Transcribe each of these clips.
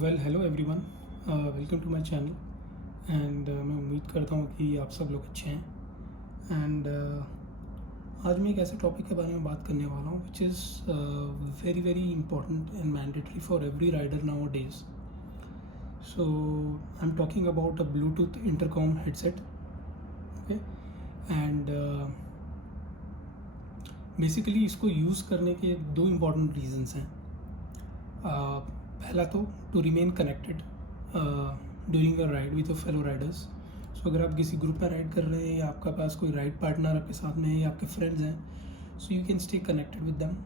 Well hello everyone, welcome to my channel. And मैं उम्मीद करता हूँ कि आप सब लोग अच्छे हैं। एंड आज मैं एक ऐसे टॉपिक के बारे में बात करने वाला हूँ which is very very important and mandatory for every rider nowadays. So I am talking about a Bluetooth intercom headset. Okay, and basically इसको यूज़ करने के दो इम्पॉर्टेंट रीजंस हैं। पहला तो to remain connected during a ride with fellow riders. So अगर आप किसी ग्रुप में राइड कर रहे हैं या आपका पास कोई राइड पार्टनर आपके साथ में है या आपके फ्रेंड्स हैं, so you can stay connected with them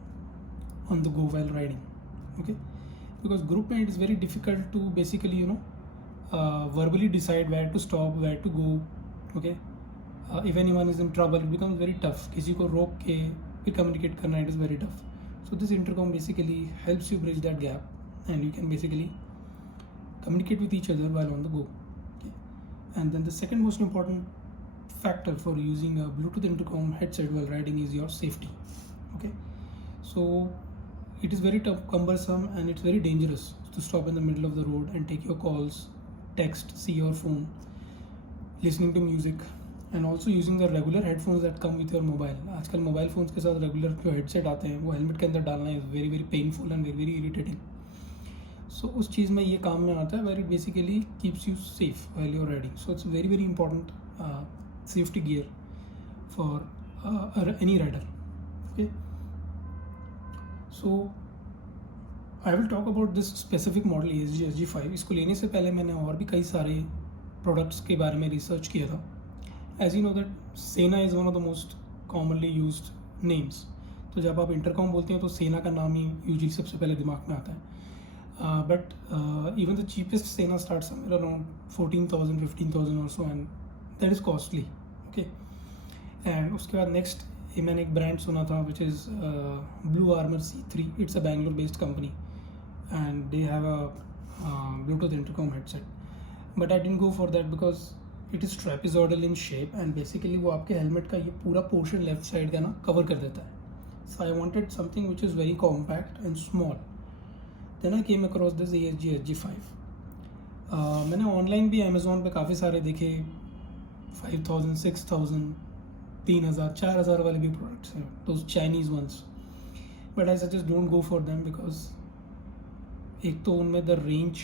on the go well riding. Okay, because group में it is very difficult to basically verbally decide where to stop, where to go. Okay, if anyone is in trouble it becomes very tough. किसी को रोक के फिर communicate करना, it is very tough. So this intercom basically helps you bridge that gap and you can basically communicate with each other while on the go. Okay, and then the second most important factor for using a Bluetooth intercom headset while riding is your safety. Okay, so it is very tough, cumbersome, and it's very dangerous to stop in the middle of the road and take your calls, text, see your phone, listening to music, and also using the regular headphones that come with your mobile. आजकल mobile phones के साथ regular जो headset आते हैं वो helmet के अंदर डालना is very very painful and very very irritating. So उस चीज़ में ये काम में आता है where it basically keeps you safe while your riding. So it's very very important safety gear for any rider. Okay, so I will talk about this specific model ESG-SG5। इसको लेने से पहले मैंने और भी कई सारे प्रोडक्ट्स के बारे में रिसर्च किया था। एज यू नो दैट सेना is one of the most commonly used names. तो जब आप इंटरकॉम बोलते हैं तो सेना का नाम ही यूजली सबसे पहले दिमाग में आता है। But even the cheapest Sena start somewhere around 14,000 15,000 और so, and that is costly. Okay, and उसके बाद नेक्स्ट मैंने एक ब्रांड सुना था which is Blue Armor C3। It's a Bangalore based company and they have a Bluetooth intercom headset, but I didn't go for that because it is trapezoidal in shape and basically वो आपके helmet का ये पूरा portion left side का ना cover कर देता है। So I wanted something which is very compact and small. Then I came across this ESG-SG5। मैंने ऑनलाइन भी अमेज़ोन पे काफ़ी सारे देखे, 5,000 6,000 3,000 4,000 वाले भी प्रोडक्ट्स हैं, those Chinese ones, but I suggest don't go for them because एक तो उनमें the range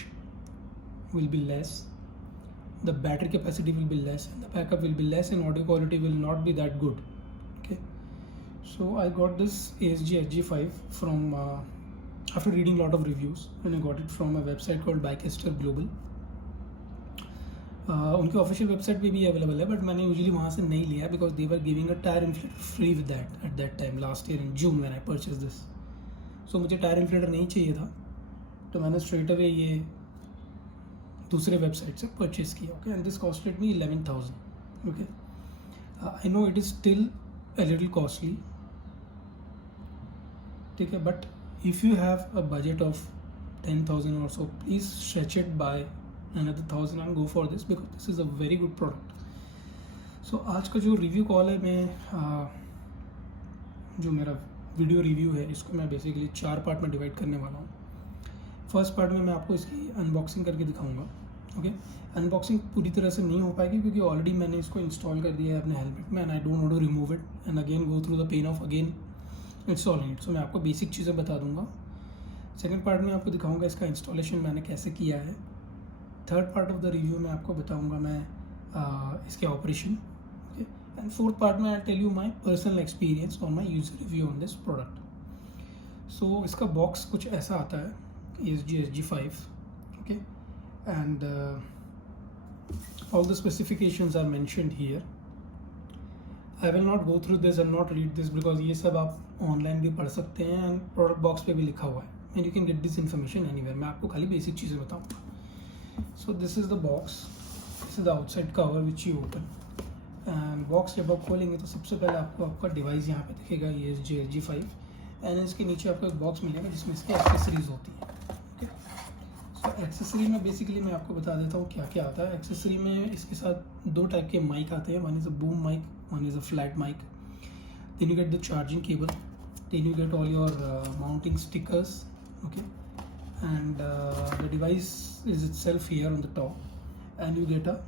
will be less, the battery capacity will be less, and the backup will be less, and audio quality will not be that good. Okay, so I got this ESG-SG5 from after reading lot of reviews, and I got it from a website called Bikester Global. उनकी official website पे भी available है, but मैंने usually वहाँ से नहीं लिया because they were giving a tyre inflator free with that at that time last year in June when I purchase this. So मुझे टायर इन्फ्लेटर नहीं चाहिए था, तो मैंने स्ट्रेट अवे ये दूसरे वेबसाइट से परचेज़ किया। Okay, and this cost me 11,000। Okay, I know it is still a little costly, ठीक है, but if you have a budget of 10,000 और so, please stretch it by another 1,000 and go for this because this is a very good product. So आज का जो review call है, मैं जो मेरा वीडियो रिव्यू है इसको मैं बेसिकली 4 पार्ट में डिवाइड करने वाला हूँ। फर्स्ट पार्ट में मैं आपको इसकी अनबॉक्सिंग करके दिखाऊंगा। ओके, अनबॉक्सिंग पूरी तरह से नहीं हो पाएगी क्योंकि ऑलरेडी मैंने इसको इंस्टॉल कर दिया है अपने हेलमेट में, and I don't want to remove it and again go through the pain of again installing it. So मैं आपको बेसिक चीज़ें बता दूंगा। सेकेंड पार्ट में आपको दिखाऊंगा इसका इंस्टॉलेशन मैंने कैसे किया है। Third part of the review में आपको बताऊंगा मैं इसके operation. Okay, and fourth part में I tell you my personal experience on my user review on this product. So इसका बॉक्स कुछ ऐसा आता है, ESG-SG5। Okay, and all the specifications are mentioned here. I will not go through this and not read this because ये सब आप online भी पढ़ सकते हैं एंड प्रोडक्ट बॉक्स पे भी लिखा हुआ है, and you can get this information anywhere. मैं आपको खाली बेसिक चीज़ें बताऊँगा। So this is the box, this is the outside cover which you open, and box जब आप खोलेंगे तो सबसे पहले आपको आपका डिवाइस यहाँ पे दिखेगा ESG-SG5, एंड इसके नीचे आपको एक बॉक्स मिलेगा जिसमें इसकी एक्सेसरीज होती है। ओके, सो एक्सेसरी में बेसिकली मैं आपको बता देता हूँ क्या क्या आता है। एक्सेसरी में इसके साथ 2 टाइप के माइक आते हैं, one is a boom mic, one is a flat mic. Then you get the charging cable, then you get all your mounting stickers. Okay, and the device is itself here on the top, and you get a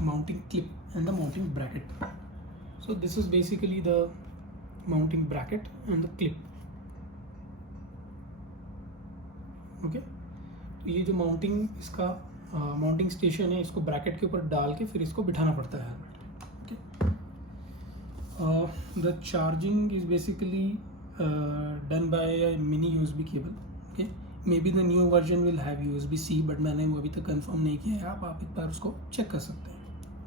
mounting clip and the mounting bracket. So this is basically the mounting bracket and the clip. Okay, तो ये जो mounting इसका mounting station है, इसको bracket के ऊपर डाल के फिर इसको बिठाना पड़ता है helmet. Okay, the charging is basically done by a mini USB cable. Okay, may be the new version will have USB-C, but मैंने वो अभी तक कंफर्म नहीं किया है। आप एक बार उसको चेक कर सकते हैं।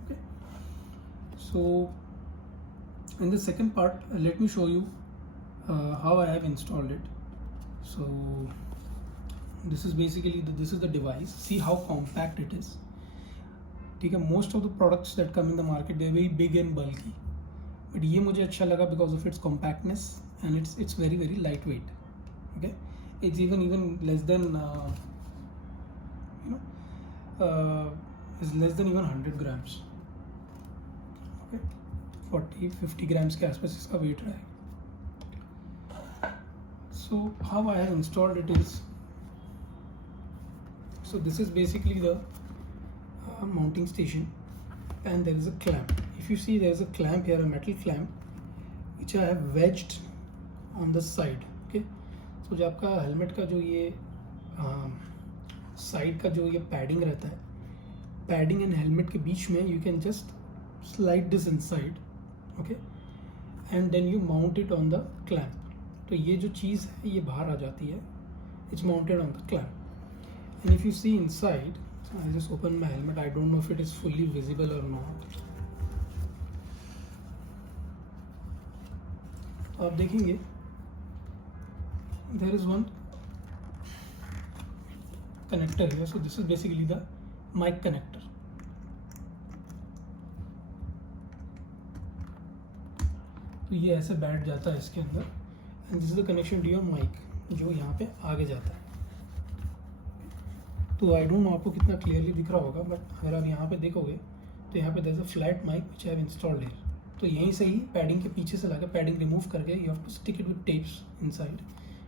Okay, so in the second part let me show you how I have installed it. So this is basically this is the device. See how compact it is. ठीक है, most of the products that come in the market they're very big and bulky, but ये मुझे अच्छा लगा because of its compactness and it's very lightweight. Okay, it's even less than is less than even 100 grams. Okay, 40-50 grams के आसपास इसका weight रहा है। So how I have installed it is, so this is basically the mounting station, and there is a clamp. If you see, there is a clamp here, a metal clamp, which I have wedged on the side. Okay, so जो आपका helmet का जो ये side का जो ये padding रहता है, पैडिंग एंड हेलमेट के बीच में you can just slide this inside. Okay, and then you mount it on the clamp. तो ये जो चीज़ है ये बाहर आ जाती है, it's mounted on the clamp. And if you see inside, so I'll just open my helmet. I don't know if it is fully visible or not. तो आप देखेंगे there is one connector here. So this is basically the mic connector. तो ये ऐसे बैठ जाता है इसके अंदर, and this is the connection to your mic जो यहाँ पे आगे जाता है। तो आई डोंट नो आपको कितना क्लियरली दिख रहा होगा, बट अगर आप यहाँ पे देखोगे तो यहाँ पे there is a flat mic which I have installed here. तो यहीं से ही पैडिंग के पीछे से लाकर पैडिंग रिमूव करके you have to stick it with tapes inside,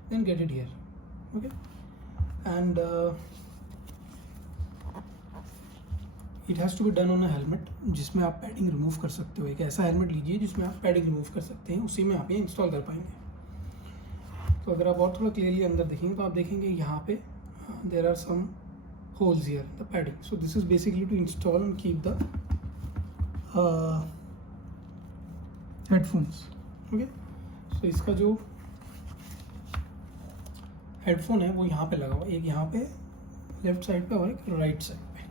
then get it here. Okay, and it has to be done on a helmet जिसमें आप पैडिंग रिमूव कर सकते हो। एक ऐसा हेलमेट लीजिए जिसमें आप पैडिंग रिमूव कर सकते हैं, उसी में आप ये इंस्टॉल कर पाएंगे। तो अगर आप और थोड़ा क्लियरली अंदर देखेंगे तो आप देखेंगे यहाँ पे there are some holes here, the padding. So this is basically to install and keep the headphones. Okay, so इसका जो हेडफोन है वो यहाँ पे लगा हुआ, एक यहाँ पे लेफ्ट साइड पे और एक राइट साइड पे।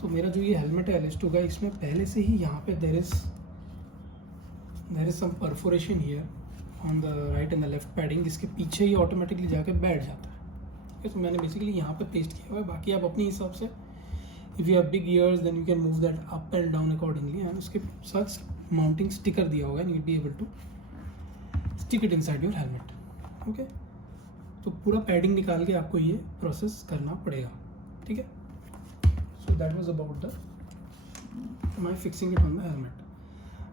तो मेरा जो ये हेलमेट है LS2 का, इसमें पहले से ही यहाँ पे there is some perforation here on the right and the left padding, जिसके पीछे ही ऑटोमेटिकली जाके बैठ जाता है। तो मैंने बेसिकली यहाँ पे पेस्ट किया हुआ है, बाकी आप अपने हिसाब से if you have big ears then you can move that up and down accordingly. And उसके साथ माउंटिंग स्टिकर दिया होगा and you will be able to stick it inside your helmet. Okay, तो पूरा पैडिंग निकाल के आपको ये प्रोसेस करना पड़ेगा। ठीक है, so that was about the my fixing it on the helmet.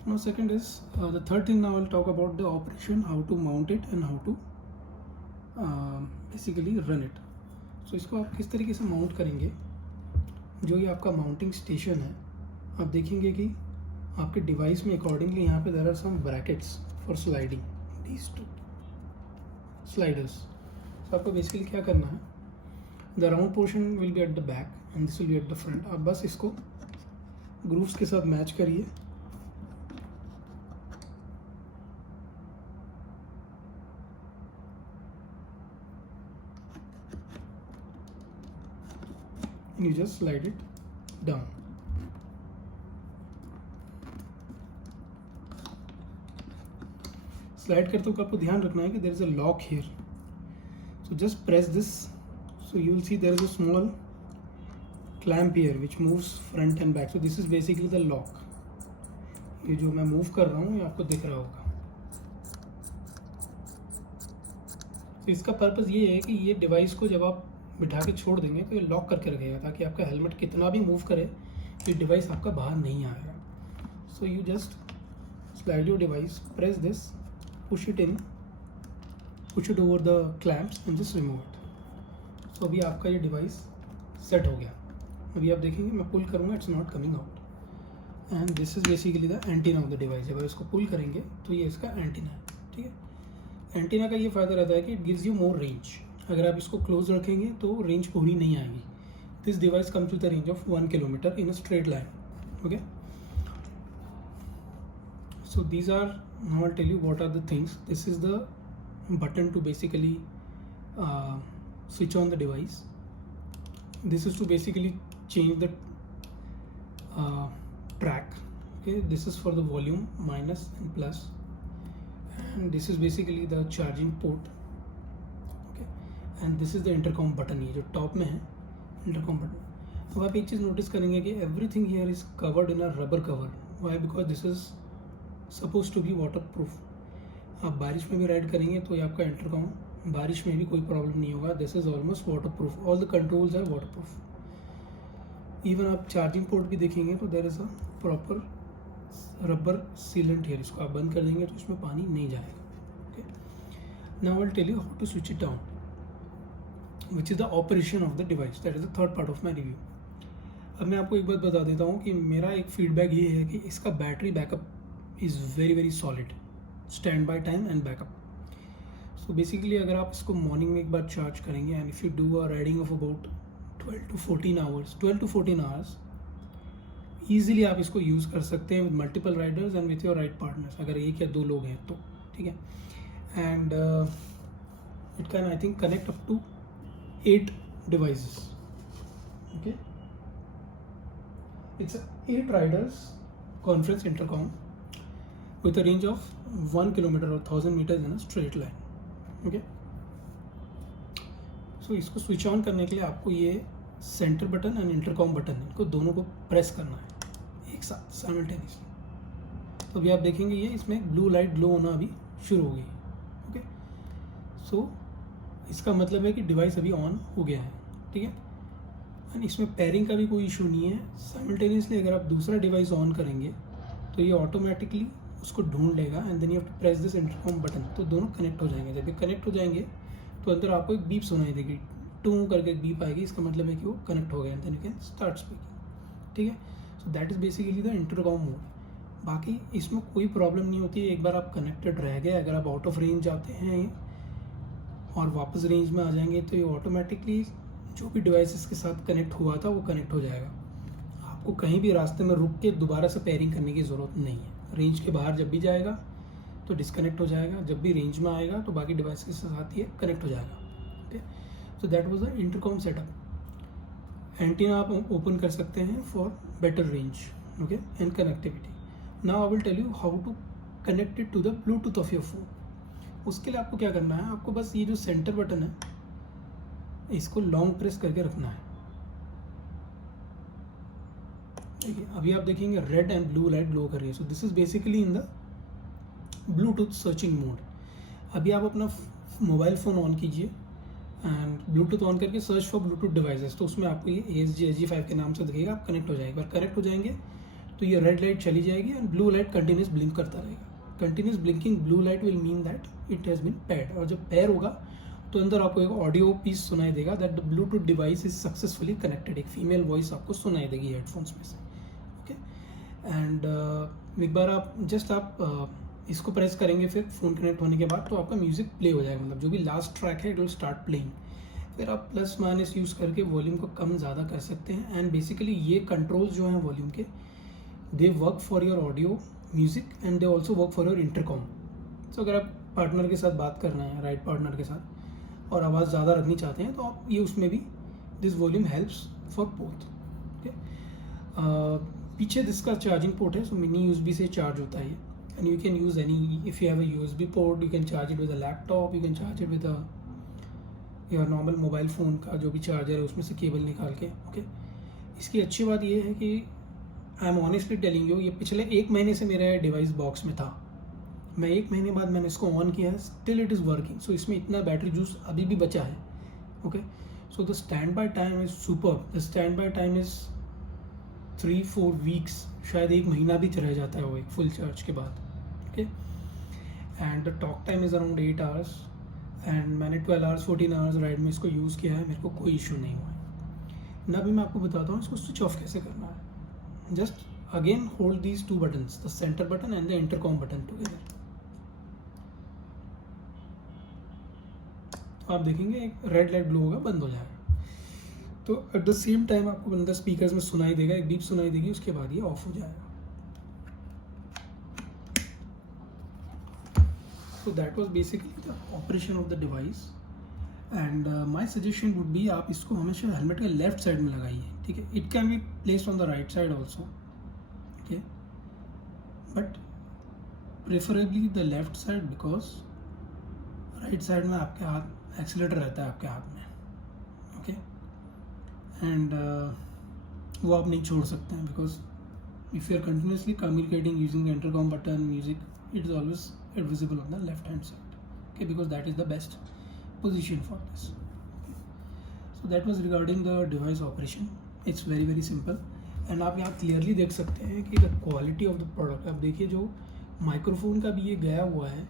Now second is the third thing, now I will talk about the operation, how to mount it and how to basically run it. So इसको आप किस तरीके से mount करेंगे, जो ये आपका mounting station है, आप देखेंगे कि आपके डिवाइस में अकॉर्डिंगली यहाँ पे there are some brackets for sliding, these two sliders. So आपको बेसिकली क्या करना है, the round portion will be at the back and this will be at the front. आप बस इसको ग्रूव्स के साथ मैच करिए, and you just slide it down. Slide करते वक्त आपको ध्यान रखना है कि there is a lock here, so just press this, so you will see there is a small clamp here which moves front and back, so this is basically the lock. ये जो मैं मूव कर रहा हूँ ये आपको दिख रहा होगा। तो इसका पर्पज़ ये है कि ये डिवाइस को जब आप बिठा के छोड़ देंगे तो ये लॉक करके रखेगा, ताकि आपका हेलमेट कितना भी मूव करे ये डिवाइस आपका बाहर नहीं आएगा। So you just slide your device, press this, push it in, push it over the clamps and just remove it. तो अभी आपका ये डिवाइस सेट हो गया। अभी आप देखेंगे मैं पुल करूँगा, it's not coming out and this is basically the antenna of the device. अगर इसको पुल करेंगे तो ये इसका एंटीना है, ठीक है। एंटीना का ये फ़ायदा रहता है कि it gives you more range. अगर आप इसको क्लोज रखेंगे तो रेंज पूरी नहीं आएगी। This device comes with the range of 1 kilometre in a straight line, okay. So these are, now I'll tell you what are the things. This is the button to basically switch on the device. This is to basically change the track, okay. This is for the volume, minus and plus, and this is basically the charging port, okay. And this is the intercom button, ये जो top में है intercom button। अब आप एक चीज़ notice करेंगे कि everything here is covered in a rubber cover. Why? Because this is suppose to be waterproof. आप बारिश में भी राइड करेंगे तो ये आपका इंटरकॉम बारिश में भी कोई प्रॉब्लम नहीं होगा। This is almost waterproof, all the controls are waterproof. Even आप चार्जिंग पोर्ट भी देखेंगे तो there is a proper rubber sealant here. इसको आप बंद कर देंगे तो इसमें पानी नहीं जाएगा, okay. Now I will tell you how to switch it down, which is the operation of the device. That is the third part of my review. अब मैं आपको एक बात बता देता हूँ कि मेरा एक फीडबैक ये है कि इसका battery backup is very solid, stand by time and backup. So basically अगर आप इसको मॉर्निंग में एक बार चार्ज करेंगे and if you do a riding of about 12 to 14 hours easily आप इसको यूज़ कर सकते हैं with multiple riders and with your ride partners. अगर एक या दो लोग हैं तो ठीक है। And it can I think connect up to 8 devices, okay. It's 8 riders conference intercom with a range of 1 kilometer or 1000 meters in a straight line, okay. So इसको स्विच ऑन करने के लिए आपको ये centre button and intercom button इनको दोनों को press करना है एक साथ साइमल्टेनियसली। तो अभी आप देखेंगे ये इसमें ब्लू लाइट ग्लो होना अभी शुरू हो गई, ओके। सो इसका मतलब है कि डिवाइस अभी ऑन हो गया है, ठीक है। एंड इसमें पेयरिंग का भी कोई इशू नहीं है। साइमल्टेनियसली अगर आप दूसरा डिवाइस ऑन करेंगे तो ये ऑटोमेटिकली उसको ढूंढ लेगा and then you have to press this intercom button, तो दोनों कनेक्ट हो जाएंगे। जब ये कनेक्ट हो जाएंगे तो अंदर आपको एक बीप सुनाई देगी, टू करके एक बीप आएगी। इसका मतलब है कि वो कनेक्ट हो गया and then you can start speaking, ठीक है। So that is basically the intercom mode. बाकी इसमें कोई प्रॉब्लम नहीं होती है। एक बार आप कनेक्टेड रह गए, अगर आप आउट ऑफ रेंज जाते हैं और वापस रेंज में आ जाएंगे तो ये ऑटोमेटिकली जो भी डिवाइसेस के साथ कनेक्ट हुआ था वो कनेक्ट हो जाएगा। आपको कहीं भी रास्ते में रुक के दोबारा से पेयरिंग करने की ज़रूरत नहीं है। रेंज के बाहर जब भी जाएगा तो डिस्कनेक्ट हो जाएगा, जब भी रेंज में आएगा तो बाकी डिवाइस के साथ ये कनेक्ट हो जाएगा, okay. So that was the intercom setup. Antenna आप ओपन कर सकते हैं for better range, okay, and connectivity. Now I will tell you how to connect it to the Bluetooth of your phone. उसके लिए आपको क्या करना है, आपको बस ये जो सेंटर बटन है इसको लॉन्ग प्रेस करके रखना है, देखिए। अभी आप देखेंगे red and blue light glow कर रही है। सो this is basically in the Bluetooth searching mode. अभी आप अपना मोबाइल फ़ोन ऑन कीजिए एंड ब्लूटूथ ऑन करके सर्च फॉर ब्लूटूथ डिवाइसेस, तो उसमें आपको ये ASG5 के नाम से दिखेगा। आप कनेक्ट हो जाएंगे, और कनेक्ट हो जाएंगे तो ये रेड लाइट चली जाएगी and blue light continuous blink करता रहेगा। Continuous blinking blue light will mean that it has been paired. और जब पेयर होगा तो अंदर आपको एक ऑडियो पीस सुनाई देगा that the Bluetooth device is successfully connected. एक फीमेल वॉइस आपको सुनाई देगी हेडफोन्स में से, ओके। एंड एक बार आप जस्ट इसको प्रेस करेंगे फिर फ़ोन कनेक्ट होने के बाद तो आपका म्यूज़िक प्ले हो जाएगा। मतलब जो भी लास्ट ट्रैक है इट विल स्टार्ट प्लेइंग। फिर आप प्लस माइनस यूज़ करके वॉल्यूम को कम ज़्यादा कर सकते हैं। एंड बेसिकली ये कंट्रोल्स जो हैं वॉल्यूम के, they work for your audio music and they also work for your intercom. So अगर आप पार्टनर के साथ बात कर रहे हैं, राइड पार्टनर के साथ, और आवाज़ ज़्यादा रखनी चाहते हैं तो आप ये उसमें भी this volume helps for both, okay. पीछे दिसका चार्जिंग पोर्ट है, सो मिनी USB से चार्ज होता है ये। And you can use any, if you have a USB port, you can charge it with a laptop, you can charge it with a your normal mobile phone का जो भी charger है उसमें से केबल निकाल के, ओके। इसकी अच्छी बात ये है कि I am honestly telling you, ये पिछले 1 महीने से मेरा डिवाइस बॉक्स में था। मैं 1 महीने बाद मैंने इसको ऑन किया है, स्टिल इट इज़ वर्किंग। सो इसमें इतना बैटरी जूस अभी भी बचा है, okay. So the stand by time is super. The stand by time is 3-4 weeks, शायद 1 महीना भी रह जाता है वो एक फुल चार्ज के बाद, okay। And the talk time is around 8 hours and मैंने 12 आवर्स 14 आवर्स राइड में इसको यूज़ किया है, मेरे को कोई इशू नहीं हुआ है ना। भी मैं आपको बताता हूँ इसको स्विच ऑफ कैसे करना है। Just again hold these two buttons, the centre button and the intercom button together. तो आप देखेंगे एक रेड लाइट ब्लो होगा, बंद हो जाएगा। तो एट द सेम टाइम आपको अंदर स्पीकर्स में सुनाई देगा, एक बीप सुनाई देगी, उसके बाद ये ऑफ हो जाएगा। सो that was basically the operation of the device. And my suggestion would be आप इसको हमेशा हेलमेट के लेफ्ट साइड में लगाइए, ठीक है। It can be placed on the right side also, okay, but preferably the left side, because right side में आपके हाथ एक्सीलेटर रहता है आपके हाथ में, ओके। एंड वो आप नहीं छोड़ सकते हैं, because if you are continuously communicating using intercom button music, it is always visible on the left hand side, okay, because that is the best position for this. So that was regarding the device operation. It's very very simple. And आप यहाँ clearly देख सकते हैं कि the quality of the product, आप देखिए जो microphone का भी ये गया हुआ है,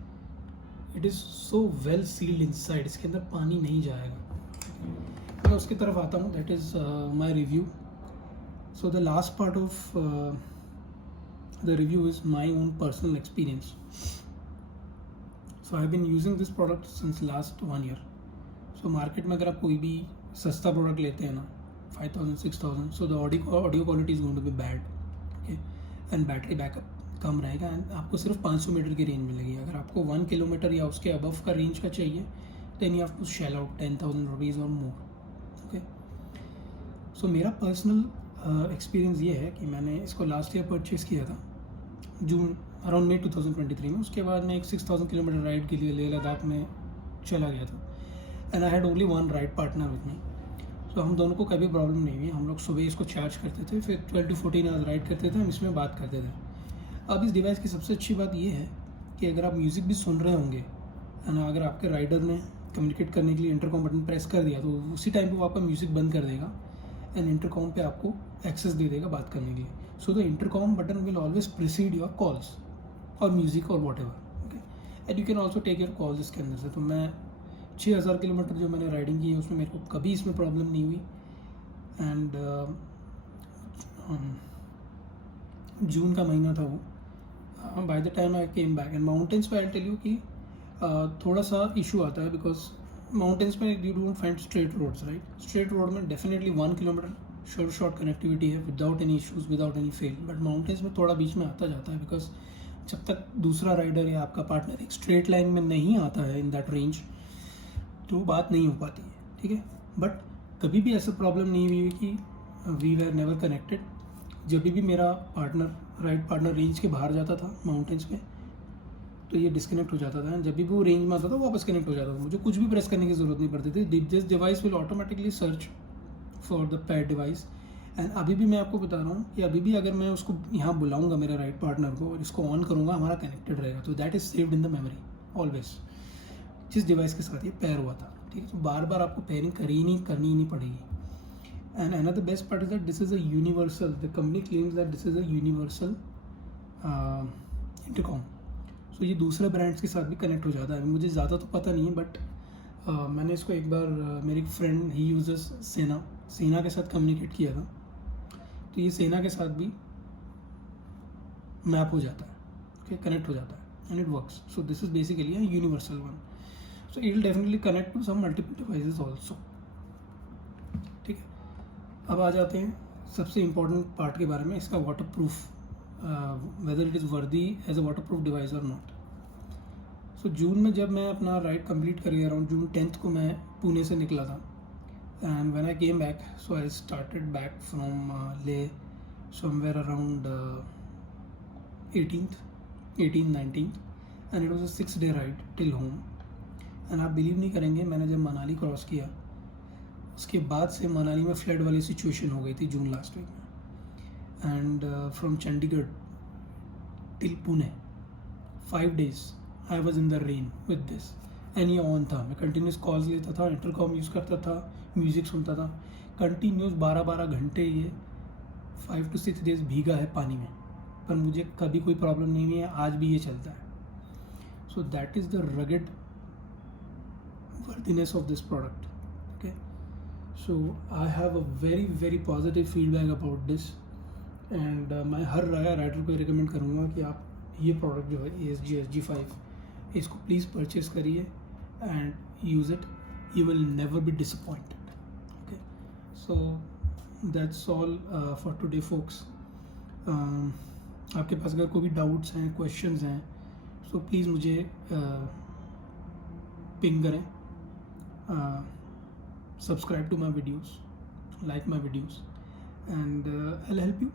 it is so well sealed inside, इसके अंदर पानी नहीं जाएगा। मैं उसकी तरफ आता हूँ, that is my review. So the last part of the review is my own personal experience. So I have been using this product since last 1 year. So market में अगर आप कोई भी सस्ता प्रोडक्ट लेते हैं ना, 5000 6000, so the audio quality is going to be bad, okay, and battery backup कम रहेगा, एंड आपको सिर्फ 500 मीटर की रेंज मिलेगी। अगर आपको 1 किलोमीटर या उसके अबव का रेंज का चाहिए, then you have to shell out 10,000 rupees और मोर, ओके। सो मेरा पर्सनल एक्सपीरियंस ये है कि मैंने इसको लास्ट ईयर परचेज़ किया था, जून अराउंड मई 2023 में। उसके बाद मैं एक 6000 किलोमीटर राइड के लिए लेह लद्दाख में चला गया था, and I had only one ride partner with me. So हम दोनों को कभी प्रॉब्लम नहीं हुई। हम लोग सुबह इसको चार्ज करते थे, फिर 12 to 14 आवर्स राइड करते थे, हम इसमें बात करते थे। अब इस डिवाइस की सबसे अच्छी बात ये है कि अगर आप म्यूज़िक भी सुन रहे होंगे, एंड अगर आपके राइडर ने कम्युनिकेट करने के लिए इंटरकॉम बटन प्रेस कर दिया, तो उसी टाइम पे वो आपका म्यूज़िक बंद कर देगा एंड इंटरकॉम पे आपको एक्सेस दे देगा बात करने के लिए। So the intercom button will always precede your calls और म्यूज़िक और whatever, okay, and you can also take your calls इसके अंदर से। तो मैं 6000 किलोमीटर जो मैंने राइडिंग की है उसमें मेरे को कभी इसमें प्रॉब्लम नहीं हुई। एंड जून का महीना था वो, by the time I came back. And mountains पे आई टेल यू कि थोड़ा सा इशू आता है, बिकॉज माउंटेन्स में you don't find straight roads, right. Straight road में डेफिनेटली 1 किलोमीटर शॉर्ट कनेक्टिविटी है without any issues, without any fail. But mountains में थोड़ा बीच में आता जाता है, बिकॉज जब तक दूसरा राइडर या आपका पार्टनर एक स्ट्रेट लाइन में नहीं आता है इन दैट रेंज, तो बात नहीं हो पाती है, ठीक है। बट कभी भी ऐसा प्रॉब्लम नहीं हुई कि वी वर नेवर कनेक्टेड। जब भी मेरा राइड पार्टनर रेंज के बाहर जाता था माउंटेन्स में, तो ये डिस्कनेक्ट हो जाता था, जब भी वो रेंज में आता था वापस कनेक्ट हो जाता था। मुझे कुछ भी प्रेस करने की ज़रूरत नहीं पड़ती थी। This device will automatically search for the pad device. And अभी भी मैं आपको बता रहा हूँ कि अभी भी अगर मैं उसको यहाँ बुलाऊंगा मेरे राइड पार्टनर को और इसको ऑन करूँगा, हमारा कनेक्टेड रहेगा। तो that is saved in the memory always, जिस डिवाइस के साथ ये पेयर हुआ था, ठीक है। तो बार बार आपको पेयरिंग करनी ही नहीं पड़ेगी। And another best part is that this is a universal, the company claims that this is a universal intercom. So ये दूसरे ब्रांड्स के साथ भी कनेक्ट हो जाता है। मुझे ज़्यादा तो पता नहीं है, बट मैंने इसको एक बार मेरी फ्रेंड ही यूजेस सेना के साथ कम्युनिकेट किया था, तो ये सेना के साथ भी मैप हो जाता है, ओके, कनेक्ट हो जाता है, and it works. So this is basically a universal one. So it will definitely connect to some multiple devices also, ठीक है। अब आ जाते हैं सबसे इम्पोर्टेंट पार्ट के बारे में, इसका waterproof, whether it is worthy as a waterproof device और नॉट। सो जून में जब मैं अपना राइड कंप्लीट कर गया, अराउंड जून 10th को मैं पुणे से निकला था। And when I came back, so I started back from Leh somewhere around 18th 19th, and it was a 6-day ride till home. एंड आप बिलीव नहीं करेंगे, मैंने जब मनाली क्रॉस किया, उसके बाद से मनाली में फ्लड वाली सिचुएशन हो गई थी जून लास्ट वीक में। And from Chandigarh till Pune 5 days I was in the rain with this, and ये ऑन था। मैं कंटिन्यूस कॉल्स लेता था, इंटरकॉम यूज़ करता था, म्यूज़िक सुनता था, कंटिन्यूस 12-12 घंटे ये 5 to 6 days भीगा है पानी में, पर मुझे कभी कोई प्रॉब्लम नहीं हुई है। आज भी ये चलता है। So that is the rugged worthiness of this product. Okay, so I have a very positive feedback about this, and मैं हर राइडर को रिकमेंड करूँगा कि आप ये प्रोडक्ट जो है ESG SG5 इसको प्लीज़ परचेज करिए and use it. You will never be disappointed. Okay, so that's all for today, folks. आपके पास अगर कोई भी डाउट्स हैं, क्वेश्चंस हैं, so प्लीज़ मुझे पिंग करें. Subscribe to my videos, like my videos, and I'll help you.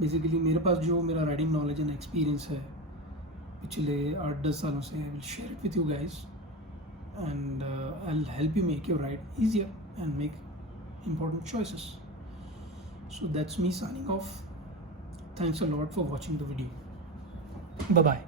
Basically मेरे पास जो मेरा राइडिंग नॉलेज एंड एक्सपीरियंस है पिछले 8-10 सालों से, I will share it with you guys. And I'll help you make your ride easier and make important choices. So that's me signing off. Thanks a lot for watching the video. Bye bye.